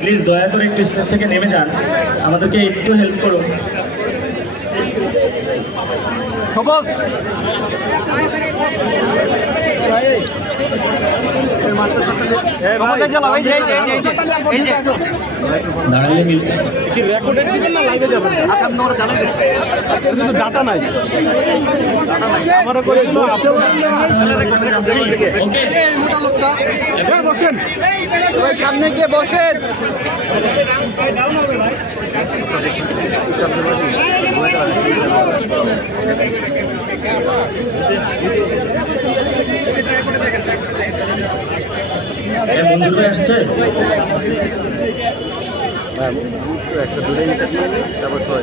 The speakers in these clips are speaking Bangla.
প্লিজ দয়া করে একটু স্টেজ থেকে নেমে যান। আমাদেরকে একটু হেল্প করুন। সবস। দাঁড়ালে মিল কি রেকর্ডেড দিবেন না লাইভে যাবেন? আচ্ছা আপনি জানাই কিন্তু ডাটা নাই। ডাটা নাই। আমারও করেছিল ওকে এই মোটা লোকটা হ্যাঁ বসেন। সবাই সামনে গিয়ে বসেন। এ আসছে? একটা দূরে নিচে তারপর সবাই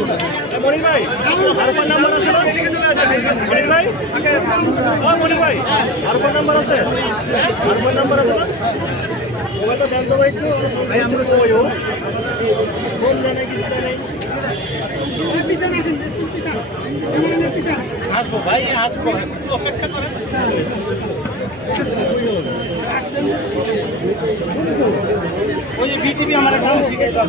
মনির ভাই আর কোন নাম্বার আছে না মনির ভাই ও মনির ভাই আর কোন নাম্বার আছে আর কোন নাম্বার আছে না মোবাইলটা দেন তো ভাই একটু ভাই আমরা তো ওই ফোন দেন নাকি দেন নাই আসব ভাই আসব একটু যে বিটিভি আমার অ্যাকাউন্ট শিখাই দাও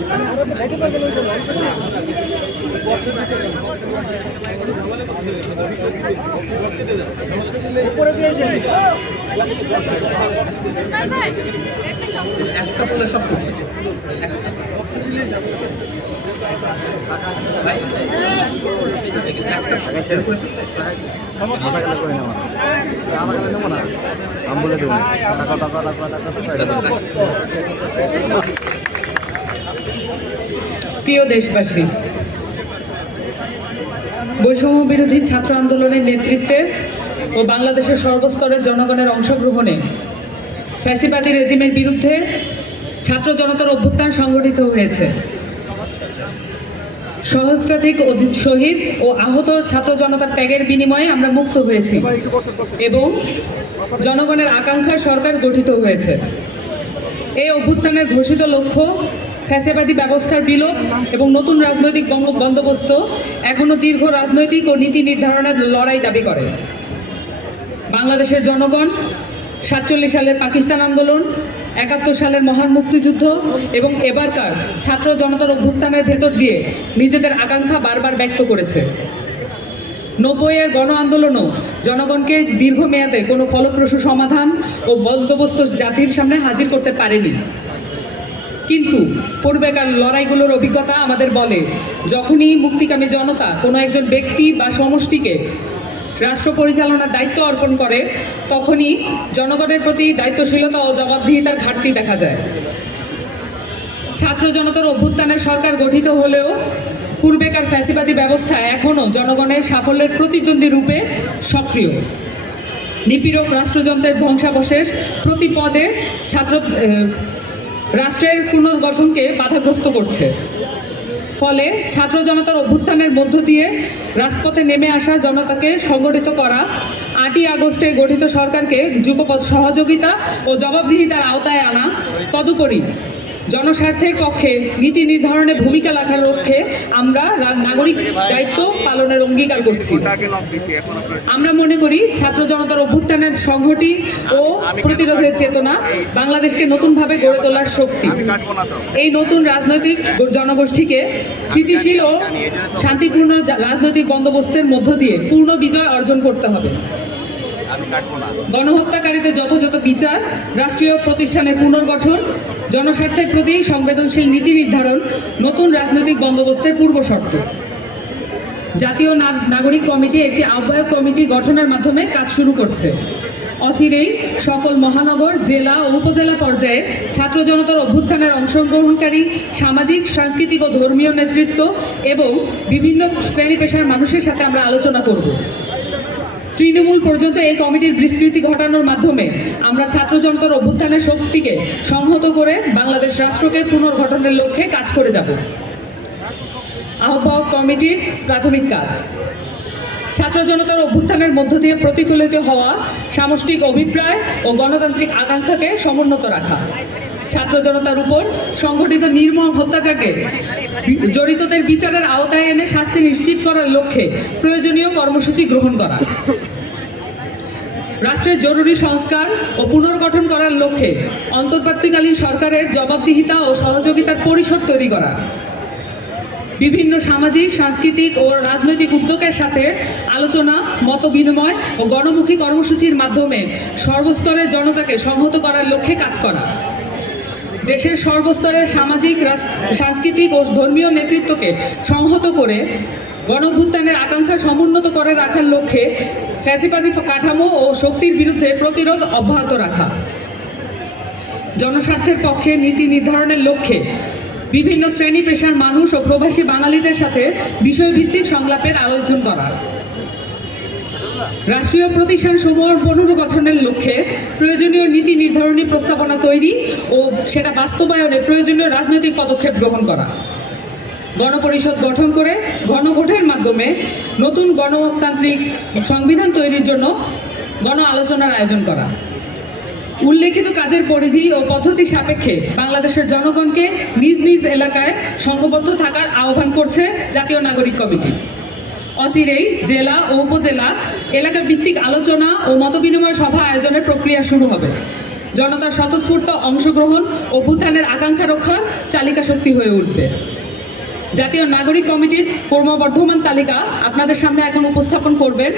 আমি বলে টাকা প্রিয় দেশবাসী বৈষম্য বিরোধী ছাত্র আন্দোলনের নেতৃত্বে ও বাংলাদেশের সর্বস্তরের জনগণের অংশগ্রহণে ফ্যাসিবাদী রেজিমের বিরুদ্ধে ছাত্র জনতার অভ্যুত্থান সংগঠিত হয়েছে। সহস্রাধিক অধিক শহীদ ও আহত ছাত্র জনতার ত্যাগের বিনিময়ে আমরা মুক্ত হয়েছি এবং জনগণের আকাঙ্ক্ষার সরকার গঠিত হয়েছে। এই অভ্যুত্থানের ঘোষিত লক্ষ্য ফ্যাসিবাদী ব্যবস্থার বিলোপ এবং নতুন রাজনৈতিক বন্দোবস্ত এখনও দীর্ঘ রাজনৈতিক ও নীতি নির্ধারণের লড়াই দাবি করে। বাংলাদেশের জনগণ, সাতচল্লিশ সালের পাকিস্তান আন্দোলন, একাত্তর সালের মহান মুক্তিযুদ্ধ এবং এবারকার ছাত্র জনতার অভ্যুত্থানের ভেতর দিয়ে নিজেদের আকাঙ্ক্ষা বারবার ব্যক্ত করেছে। নব্বইয়ের গণ আন্দোলনও জনগণকে দীর্ঘমেয়াদে কোনো ফলপ্রসূ সমাধান ও বন্দোবস্ত জাতির সামনে হাজির করতে পারেনি। কিন্তু পূর্বেকার লড়াইগুলোর অভিজ্ঞতা আমাদের বলে। যখনই মুক্তিকামী জনতা কোনো একজন ব্যক্তি বা সমষ্টিকে রাষ্ট্র পরিচালনার দায়িত্ব অর্পণ করে, তখনই জনগণের প্রতি দায়িত্বশীলতা ও জবাবদিহিতার ঘাটতি দেখা যায়। ছাত্র জনতার অভ্যুত্থানের সরকার গঠিত হলেও পূর্বেকার ফ্যাসিবাদী ব্যবস্থা এখনও জনগণের সাফল্যের প্রতিদ্বন্দ্বী রূপে সক্রিয়। নিপীড়ক রাষ্ট্রযন্ত্রের ধ্বংসাবশেষ প্রতি পদে ছাত্র রাষ্ট্রের পুনর্গঠনকে বাধাগ্রস্ত করছে। ফলে ছাত্র জনতার অভ্যুত্থানের মধ্য দিয়ে রাজপথে নেমে আসা জনতাকে সংগঠিত করা, আটই আগস্টে গঠিত সরকারকে যুগপথ সহযোগিতা ও জবাবদিহিতার আওতায় আনা, তদুপরি জনস্বার্থের পক্ষে নীতি নির্ধারণে ভূমিকা রাখার লক্ষ্যে আমরা নাগরিক দায়িত্ব পালনের অঙ্গীকার করছি। আমরা মনে করি ছাত্র জনতার অভ্যুত্থানের সংহতি ও প্রতিরোধের চেতনা বাংলাদেশকে নতুনভাবে গড়ে তোলার শক্তি। এই নতুন রাজনৈতিক জনগোষ্ঠীকে স্থিতিশীল ও শান্তিপূর্ণ রাজনৈতিক বন্দোবস্তের মধ্য দিয়ে পূর্ণ বিজয় অর্জন করতে হবে। গণহত্যাকারীদের যথাযথ বিচার, রাষ্ট্রীয় প্রতিষ্ঠানের পুনর্গঠন, জনস্বার্থের প্রতি সংবেদনশীল নীতি নির্ধারণ, নতুন রাজনৈতিক বন্দোবস্তের পূর্বশর্ত জাতীয় নাগরিক কমিটি একটি আহ্বায়ক কমিটি গঠনের মাধ্যমে কাজ শুরু করছে। অচিরেই সকল মহানগর, জেলা ও উপজেলা পর্যায়ে ছাত্র জনতার অভ্যুত্থানের অংশগ্রহণকারী সামাজিক, সাংস্কৃতিক ও ধর্মীয় নেতৃত্ব এবং বিভিন্ন শ্রেণি পেশার মানুষের সাথে আমরা আলোচনা করব। তৃণমূল পর্যন্ত এই কমিটির বিস্তৃতি ঘটানোর মাধ্যমে আমরা ছাত্র জনতার অভ্যুত্থানের শক্তিকে সংহত করে বাংলাদেশ রাষ্ট্রকে পুনর্গঠনের লক্ষ্যে কাজ করে যাব। আহ্বায়ক কমিটির প্রাথমিক কাজ। ছাত্র জনতার অভ্যুত্থানের মধ্য দিয়ে প্রতিফলিত হওয়া সামষ্টিক অভিপ্রায় ও গণতান্ত্রিক আকাঙ্ক্ষাকে সমুন্নত রাখা। ছাত্র জনতার উপর সংগঠিত নির্মম হত্যাচাকে জড়িতদের বিচারের আওতায় এনে শাস্তি নিশ্চিত করার লক্ষ্যে প্রয়োজনীয় কর্মসূচি গ্রহণ করা। রাষ্ট্রের জরুরি সংস্কার ও পুনর্গঠন করার লক্ষ্যে অন্তর্বর্তীকালীন সরকারের জবাবদিহিতা ও সহযোগিতার পরিসর তৈরি করা। বিভিন্ন সামাজিক, সাংস্কৃতিক ও রাজনৈতিক উদ্যোগের সাথে আলোচনা, মত বিনিময় ও গণমুখী কর্মসূচির মাধ্যমে সর্বস্তরের জনতাকে সংহত করার লক্ষ্যে কাজ করা। দেশের সর্বস্তরের সামাজিক সাংস্কৃতিক ও ধর্মীয় নেতৃত্বকে সংহত করে গণভুত্থানের আকাঙ্ক্ষা সমুন্নত করে রাখার লক্ষ্যে ফ্যাসিবাদী কাঠামো ও শক্তির বিরুদ্ধে প্রতিরোধ অব্যাহত রাখা। জনস্বার্থের পক্ষে নীতি নির্ধারণের লক্ষ্যে বিভিন্ন শ্রেণি পেশার মানুষ ও প্রবাসী বাঙালিদের সাথে বিষয়ভিত্তিক সংলাপের আলোচন করা। রাষ্ট্রীয় প্রতিষ্ঠান সমূহ পুনর্গঠনের লক্ষ্যে প্রয়োজনীয় নীতি নির্ধারণী প্রস্তাবনা তৈরি ও সেটা বাস্তবায়নে প্রয়োজনীয় রাজনৈতিক পদক্ষেপ গ্রহণ করা। গণপরিষদ গঠন করে গণভোটের মাধ্যমে নতুন গণতান্ত্রিক সংবিধান তৈরির জন্য গণ আলোচনার আয়োজন করা। উল্লেখিত কাজের পরিধি ও পদ্ধতি সাপেক্ষে বাংলাদেশের জনগণকে নিজ নিজ এলাকায় সংঘবদ্ধ থাকার আহ্বান করছে জাতীয় নাগরিক কমিটি। অচিরেই জেলা ও উপজেলা এলাকা ভিত্তিক আলোচনা ও মতবিনিময় সভা আয়োজনের প্রক্রিয়া শুরু হবে। জনতার স্বতঃস্ফূর্ত অংশগ্রহণ ও ভূতানের আকাঙ্ক্ষা রক্ষার চালিকা শক্তি হয়ে উঠবে। জাতীয় নাগরিক কমিটির ক্রমবর্ধমান তালিকা আপনাদের সামনে এখন উপস্থাপন করবেন।